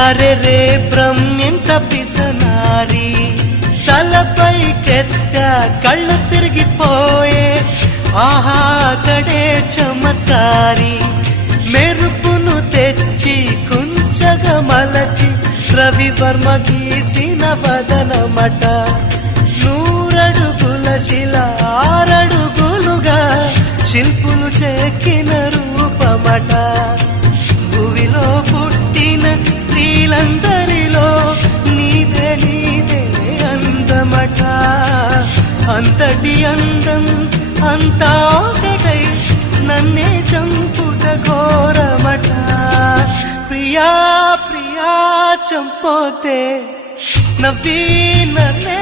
అరే రే బ్రహ్మింత పిసనారి తలపైకెత్త కళ్ళు తిరిగిపోయే ఆహా కడే చమత్కారి మెరుపును తెచ్చి కుంచగా మలచి రవివర్మ గీసిన వదనమట నూరడుగుల శిల ఆరడుగులుగా శిల్పులు చెక్కిన రూపమట భూమిలో పుట్టిన స్త్రీలందరిలో నీదే నీదే అందమట అంతటి అందం అంతా ఒకటై నన్నే చంపుట ఘోరమట ప్రియా ప్రియా చంపోతే నవ్వీననే